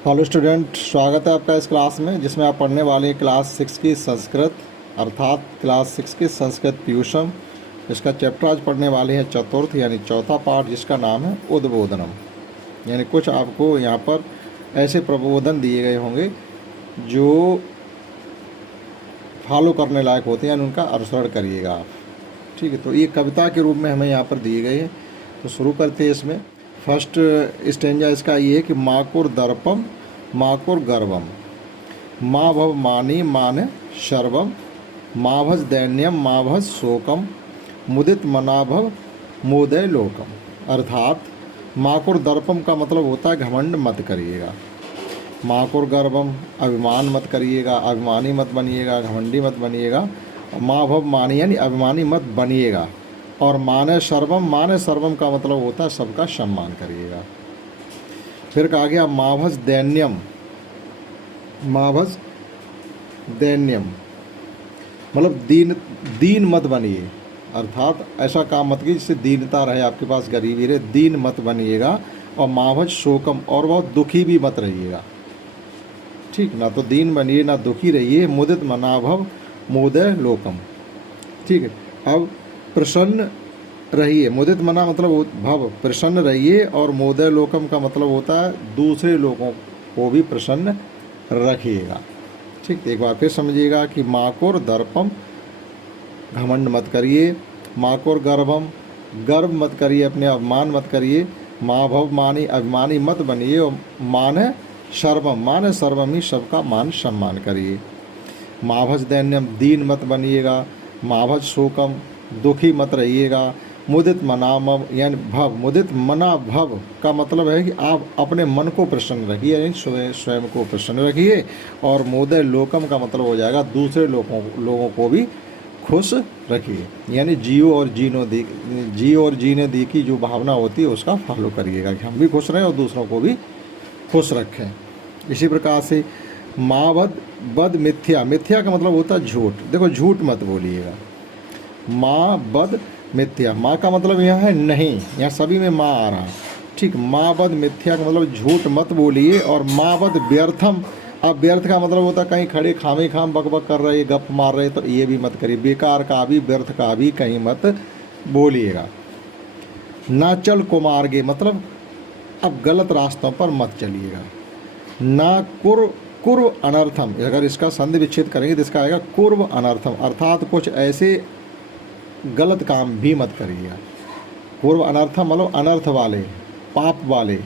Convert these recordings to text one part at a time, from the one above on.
Hello student, स्वागत है आपका इस क्लास में जिसमें आप पढ़ने वाले हैं क्लास 6 की संस्कृत, अर्थात क्लास 6 की संस्कृत ट्यूशन। इसका चैप्टर आज पढ़ने वाले हैं चतुर्थ यानी चौथा पाठ, जिसका नाम है उद्बोधनम। यानी कुछ आपको यहाँ पर ऐसे प्रबोधन दिए गए होंगे जो फॉलो करने लायक होते हैं, यानी उनका अनुसरण करिएगा आप। ठीक है, तो ये कविता के रूप में हमें यहाँ पर दिए गए हैं। तो शुरू करते हैं इसमें। फर्स्ट स्टेंजा इसका ये है कि माकुर दर्पम माकुर गर्वम माँ भव मानी मान शर्वम माँ भज दैन्यम माँ भज शोकम मुदित मनाभव मोदय लोकम। अर्थात माकुर दर्पम का मतलब होता है घमंड मत करिएगा, माकुर गर्वम अभिमान मत करिएगा, अभिमानी मत बनिएगा, घमंडी मत बनिएगा। माँ भव मानी यानी अभिमानी मत बनिएगा। और माने सर्वम का मतलब होता है सबका सम्मान करिएगा। फिर कहा गया माभस दैन्यम, माभस दैन्यम मतलब दीन मत बनिए। अर्थात ऐसा काम मत कीजिए जिससे दीनता रहे, आपके पास गरीबी रहे, दीन मत बनिएगा। और माभस शोकम और बहुत दुखी भी मत रहिएगा। ठीक, ना तो दीन बनिए ना दुखी रहिए। मुदित मनाभव मोदय लोकम। ठीक है, अब प्रसन्न रहिए। मुदित मना मतलब भव, प्रसन्न रहिए। और मोदय लोकम का मतलब होता है दूसरे लोगों को भी प्रसन्न रखिएगा। ठीक, एक बार फिर समझिएगा कि माकुर दर्पम घमंड मत करिए, माकुर गर्भम गर्व मत करिए, अपने अभिमान मत करिए, माँ भव मानी अभिमानी मत बनिए। और माने सर्वम ही सबका मान सम्मान करिए। माभज दैन्यम दीन मत बनिएगा, माभज शोकम दुखी मत रहिएगा। मुदित मनामव यानी भव, मुदित मना भव का मतलब है कि आप अपने मन को प्रसन्न रखिए, यानी स्वयं को प्रसन्न रखिए। और मोदय लोकम का मतलब हो जाएगा दूसरे लोगों को भी खुश रखिए। यानी जियो और जीने दी की जो भावना होती है उसका फॉलो करिएगा कि हम भी खुश रहें और दूसरों को भी खुश रखें। इसी प्रकार से माँ बद मिथ्या, मिथ्या का मतलब होता है झूठ। देखो, झूठ मत बोलिएगा। माँ बद मिथ्या, माँ का मतलब यहाँ है नहीं, यहाँ सभी में माँ आ रहा। ठीक, माँ बद मिथ्या का मतलब झूठ मत बोलिए। और माँ बद व्यर्थम, अब व्यर्थ का मतलब होता है कहीं खड़े खामे खाम बक कर रहे, गप मार रहे, तो ये भी मत करिए। बेकार का भी व्यर्थ का भी कहीं मत बोलिएगा। ना चल कुमार्गे मतलब अब गलत रास्तों पर मत चलिएगा। ना कुर्व अनर्थम, अगर इसका संधि विच्छेद करेंगे तो इसका आएगा कुर्व अनर्थम। अर्थात कुछ ऐसे गलत काम भी मत करिएगा। पूर्व अनर्थम मतलब अनर्थ वाले, पाप वाले,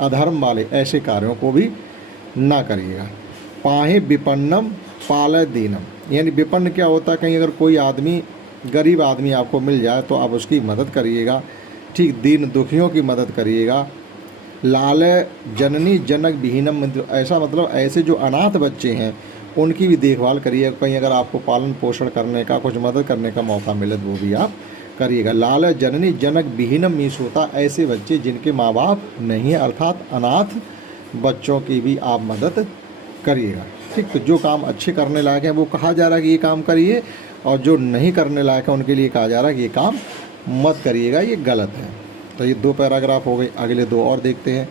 अधर्म वाले ऐसे कार्यों को भी ना करिएगा। पाहे विपन्नम पालय दीनम, यानी विपन्न क्या होता है, कहीं अगर कोई आदमी गरीब आदमी आपको मिल जाए तो आप उसकी मदद करिएगा। ठीक, दीन दुखियों की मदद करिएगा। लालय जननी जनक विहीनम, ऐसा मतलब ऐसे जो अनाथ बच्चे हैं उनकी भी देखभाल करिए। कहीं अगर आपको पालन पोषण करने का, कुछ मदद करने का मौका मिले तो वो भी आप करिएगा। लालय जननी जनक विहीनम मीस होता ऐसे बच्चे जिनके माँ बाप नहीं है, अर्थात अनाथ बच्चों की भी आप मदद करिएगा। ठीक, तो जो काम अच्छे करने लायक हैं वो कहा जा रहा है कि ये काम करिए, और जो नहीं करने लायक है उनके लिए कहा जा रहा है कि ये काम मत करिएगा, ये गलत है। तो ये 2 पैराग्राफ हो गए, अगले 2 और देखते हैं।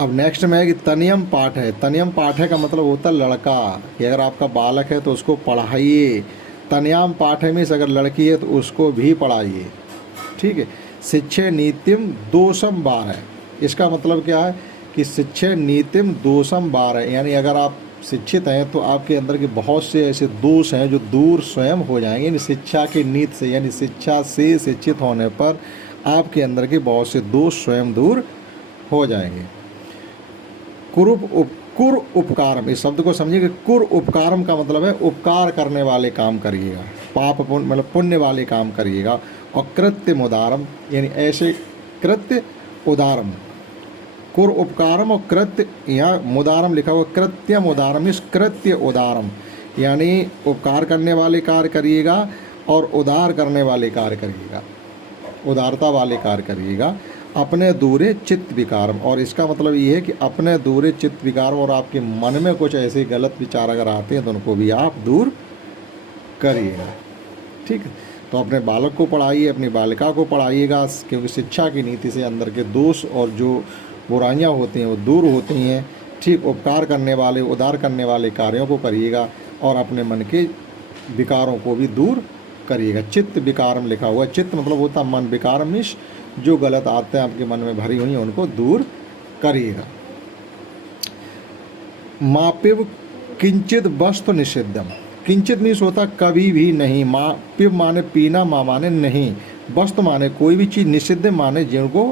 अब नेक्स्ट में है कि तनियम पाठ है। तनियम पाठ है का मतलब होता है लड़का, कि अगर आपका बालक है तो उसको पढ़ाइए। तनियाम पाठ है मीन्स अगर लड़की है तो उसको भी पढ़ाइए। ठीक है, शिक्षे नीतिम दोषम बार है। इसका मतलब क्या है कि शिक्षे नीतिम दोषम बार है, यानी अगर आप शिक्षित हैं तो आपके अंदर के बहुत से ऐसे दोष हैं जो दूर स्वयं हो जाएंगे। यानी शिक्षा की नीति से, यानी शिक्षा से शिक्षित होने पर आपके अंदर के बहुत से दोष स्वयं दूर हो जाएंगे। कुर उपकारम, इस शब्द को समझिए। कुर उपकारम का मतलब है उपकार करने वाले काम करिएगा, पाप पुण्य मतलब पुण्य वाले काम करिएगा। और कृत्य मुदारम यानी ऐसे कृत्य उदारम, कुर उपकारम और कृत्य, यहाँ मुदारम लिखा हुआ, कृत्यम उदारम इस कृत्य उदारम, यानी उपकार करने वाले कार्य करिएगा और उदार करने वाले कार्य करिएगा, उदारता वाले कार्य करिएगा। अपने दूरे चित्त विकारम, और इसका मतलब ये है कि अपने दूरे चित्त विकारम, और आपके मन में कुछ ऐसे गलत विचार अगर आते हैं तो उनको भी आप दूर करिएगा। ठीक है, तो अपने बालक को पढ़ाइए, अपनी बालिका को पढ़ाइएगा, क्योंकि शिक्षा की नीति से अंदर के दोष और जो बुराइयां होती हैं वो दूर होती हैं। ठीक, उपकार करने वाले, उदार करने वाले कार्यों को करिएगा और अपने मन के विकारों को भी दूर करिएगा। चित्त विकारम लिखा हुआ, चित्त मतलब होता मन, विकारम मीन्स जो गलत आदतें आपके मन में भरी हुई हैं उनको दूर करिएगा। मापिव किंचित वस्तु निषिद्धम, किंचित मीन्स होता कभी भी नहीं, पिव माने पीना, मा माने नहीं, वस्तु माने कोई भी चीज़, निषिद्ध माने जिनको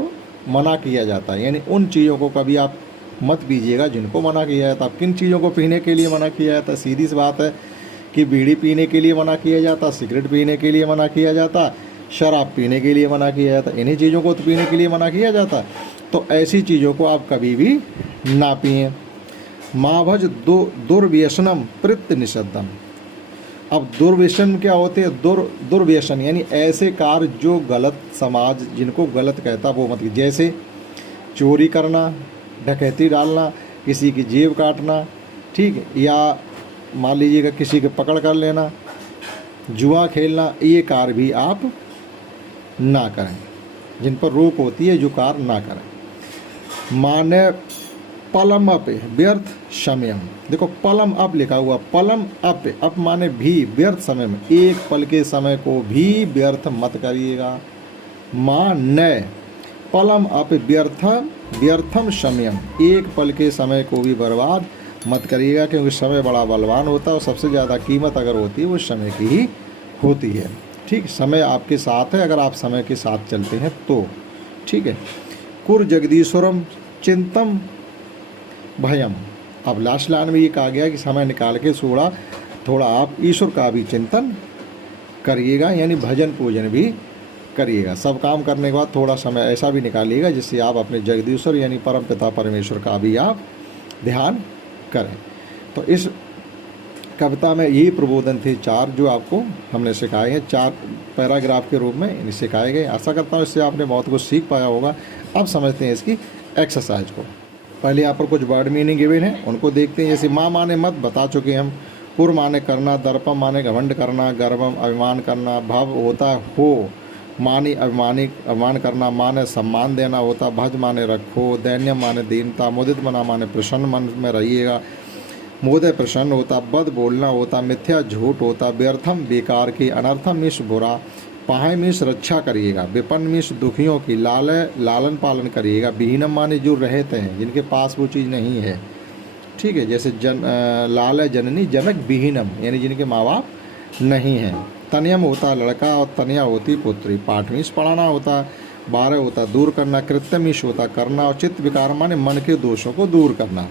मना किया जाता है, यानी उन चीज़ों को कभी आप मत पीजिएगा जिनको मना किया जाता है। अब किन चीज़ों को पीने के लिए मना किया जाता है? सीधी सी बात है कि बीड़ी पीने के लिए मना किया जाता, सिगरेट पीने के लिए मना किया जाता, शराब पीने के लिए मना किया जाता, इन्हीं चीज़ों को तो पीने के लिए मना किया जाता। तो ऐसी चीज़ों को आप कभी भी ना पिएं। माभज दुर्व्यसनम प्रत्य निषिद्धम, अब दुर्व्यसन क्या होते हैं? दुर्व्यसन यानी ऐसे कार्य जो गलत, समाज जिनको गलत कहता वो मत, जैसे चोरी करना, डकैती डालना, किसी की जेब काटना, ठीक है, या मान लीजिएगा किसी के पकड़ कर लेना, जुआ खेलना, ये कार्य भी आप ना करें, जिन पर रोक होती है, जो कार्य ना करें। माने पलम अप व्यर्थ समयम, देखो पलम अप लिखा हुआ, पलम अप माने भी, व्यर्थ समय में, एक पल के समय को भी व्यर्थ मत करिएगा। माँ न पलम अप व्यर्थम समयम, एक पल के समय को भी बर्बाद मत करिएगा, क्योंकि समय बड़ा बलवान होता है और सबसे ज़्यादा कीमत अगर होती है वो समय की ही होती है। ठीक, समय आपके साथ है अगर आप समय के साथ चलते हैं तो। ठीक है, कुर जगदीश्वरम चिंतम भयम, अब लास्ट लाइन में ये कहा गया कि समय निकाल के थोड़ा आप ईश्वर का भी चिंतन करिएगा, यानी भजन पूजन भी करिएगा। सब काम करने के बाद थोड़ा समय ऐसा भी निकालिएगा जिससे आप अपने जगदीश्वर यानी परम पिता परमेश्वर का भी आप ध्यान करें। तो इस कविता में यही प्रबोधन थे 4 जो आपको हमने सिखाए हैं, 4 पैराग्राफ के रूप में इन्हें सिखाए गए। आशा करता हूँ इससे आपने बहुत कुछ सीख पाया होगा। अब समझते हैं इसकी एक्सरसाइज को। पहले यहाँ पर कुछ वर्ड मीनिंग गिवन है, उनको देखते हैं। जैसे माँ माने मत बता चुके हम, पुर माने करना, दर्पम माने घमंड करना, गर्वम अभिमान करना, भव होता हो मानी अभिमान करना, माने सम्मान देना होता, भज माने रखो, दैन्य माने दीनता, मुदित मना माने प्रसन्न मन में रहिएगा, मोदय प्रसन्न होता, बद बोलना होता, मिथ्या झूठ होता, व्यर्थम बेकार की, अनर्थम मिश बुरा, पाहे मिश रक्षा करिएगा, विपन्न मिश दुखियों की, लालन पालन करिएगा, विहीनम माने जो रहते हैं जिनके पास वो चीज़ नहीं है। ठीक है, जैसे लाल जननी जनक विहीनम यानी जिनके माँ बाप नहीं हैं। तनयम होता लड़का और तनया होती पुत्री, पाठमीश पढ़ाना होता, 12 होता दूर करना, कृत्यमीश होता करना, और चित्त विकार माने मन के दोषों को दूर करना।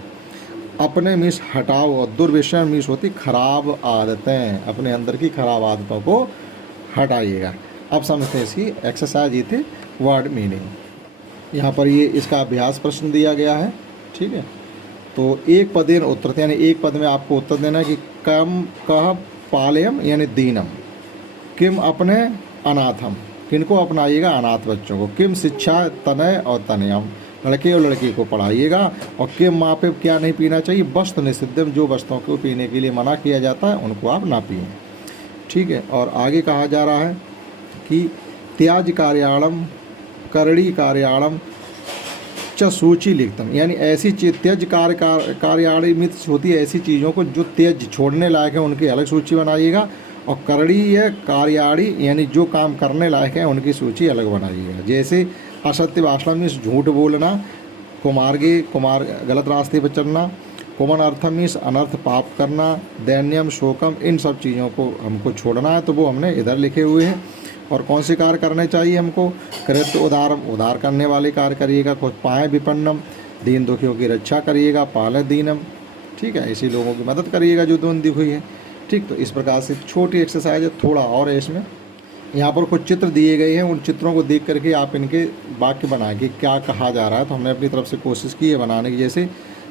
अपने मिस हटाओ, और दुर्व्यसन मिस होती खराब आदतें, अपने अंदर की खराब आदतों को हटाइएगा। अब समझते हैं इसकी एक्सरसाइज, ये थे वर्ड मीनिंग। यहाँ पर ये इसका अभ्यास प्रश्न दिया गया है। ठीक है, तो एक पदेन उत्तर, यानी एक पद में आपको उत्तर देना है कि कम कह पालयम यानी दीनम, किम अपने अनाथम, किनको अपनाइएगा? अनाथ बच्चों को। किम शिक्षा तनय और तनयम, लड़के और लड़की को पढ़ाइएगा। और किम माँ पे क्या नहीं पीना चाहिए? वस्तु निषिद्धम, जो वस्तुओं को पीने के लिए मना किया जाता है उनको आप ना पिएं। ठीक है, और आगे कहा जा रहा है कि त्याज कार्याणम करणी कार्याणम च सूची लिखतम, यानी ऐसी चीज त्यज कार्याणी मित होती है, ऐसी चीज़ों को जो त्यज छोड़ने लायक है उनकी अलग सूची बनाइएगा। और करणी है कार्याणी यानी जो काम करने लायक है उनकी सूची अलग बनाइएगा। जैसे असत्य भाषण में झूठ बोलना, कुमार गलत रास्ते पर चलना, कुमन अर्थम मीन्स अनर्थ पाप करना, दैन्यम शोकम, इन सब चीज़ों को हमको छोड़ना है, तो वो हमने इधर लिखे हुए हैं। और कौन से कार्य करने चाहिए हमको? कृत्य उदारम, उदार करने वाले कार्य करिएगा। कुछ पाए विपन्नम, दीन दुखियों की रक्षा करिएगा। पाले दीनम, ठीक है, ऐसे लोगों की मदद करिएगा जो दीन दुखी है। ठीक, तो इस प्रकार से छोटी एक्सरसाइज है, थोड़ा और है इसमें। यहाँ पर कुछ चित्र दिए गए हैं, उन चित्रों को देख करके आप इनके वाक्य बनाएंगे क्या कहा जा रहा है। तो हमने अपनी तरफ से कोशिश की है बनाने की। जैसे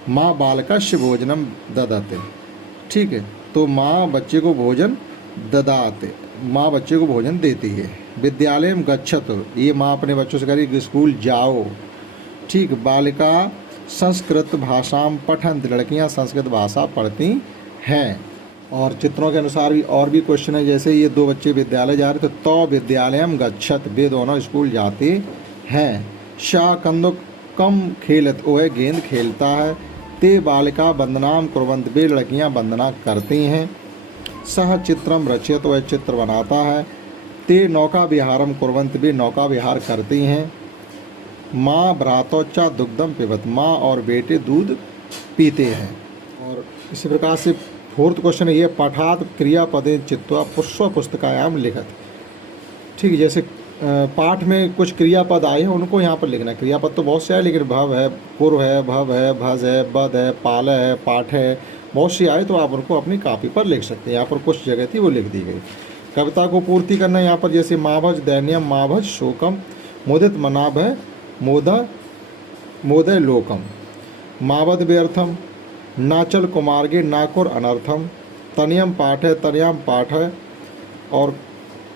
माँ बालकस्य भोजनम ददाते, ठीक है, तो माँ बच्चे को भोजन ददाते, माँ बच्चे को भोजन देती है। विद्यालय में गच्छत, ये माँ अपने बच्चों से करेगी स्कूल जाओ। ठीक, बालिका संस्कृत भाषाम पठंत, लड़कियाँ संस्कृत भाषा पढ़ती हैं। और चित्रों के अनुसार भी और भी क्वेश्चन है। जैसे ये 2 बच्चे विद्यालय जा रहे थे, तो विद्यालयम गच्छत, वे दोनों स्कूल जाते हैं। शाह कंदुक लोकम खेलत, वह गेंद खेलता है। ते बालिका वंदनाम कुर्वन्त, वे लड़कियां वंदना करती हैं। सह चित्रम रचयत, वह चित्र बनाता है। ते नौका विहारम कुर्वन्त, वे नौका विहार करती हैं। माँ भ्रातोच्चा दुग्धम पिबत, माँ और बेटे दूध पीते हैं। और इसी प्रकार से फोर्थ क्वेश्चन ये, पठात क्रियापदे चित्वा पुष्प पुस्तकायाम लिखत। ठीक है, जैसे पाठ में कुछ क्रियापद आए हैं उनको यहाँ पर लिखना है। क्रियापद तो बहुत से आए, लेकिन भव है, पूर्व है, भव है, भज है, बद है, पाल है, पाठ है, बहुत सी आए, तो आप उनको अपनी कॉपी पर लिख सकते हैं। यहाँ पर कुछ जगह थी वो लिख दी गई। कविता को पूर्ति करना है यहाँ पर, जैसे माभज दैन्यम, माभज शोकम, मुदित मनाभ है, मोदय लोकम, मावद व्यर्थम, नाचल कुमार्गे, नाकुर अनर्थम, तनियम पाठ है, तनयाम पाठ है, और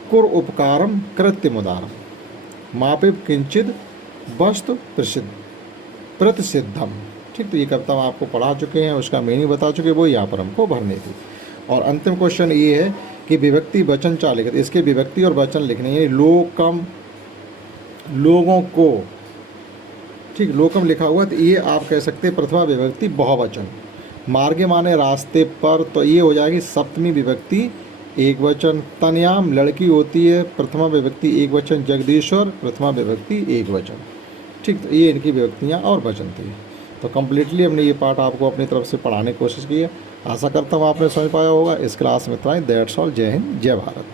कुर उपकारम कृत्यमुदारम, मापिप किंचिद वस्तु प्रसिद्ध प्रतिसिद्धम। ठीक, तो ये कविता हम आपको पढ़ा चुके हैं, उसका मीनिंग बता चुके, वो यहाँ पर हमको भरनी थी। और अंतिम क्वेश्चन ये है कि विभक्ति वचन चा लिखित, इसके विभक्ति और वचन लिखने हैं। लोकम, लोगों को, ठीक, लोकम लिखा हुआ, तो ये आप कह सकते हैं प्रथमा विभक्ति बहुवचन। मार्गे माने रास्ते पर, तो ये हो जाएगी सप्तमी विभक्ति एक वचन। तनयाम लड़की होती है, प्रथमा विभक्ति एक वचन। जगदीश्वर प्रथमा विभक्ति एक वचन। ठीक, तो ये इनकी विभक्तियाँ और वचन थी। तो कम्प्लीटली हमने ये पार्ट आपको अपनी तरफ से पढ़ाने की कोशिश की है। आशा करता हूँ आपने समझ पाया होगा। इस क्लास में इतना ही। That's all. जय हिंद, जय भारत।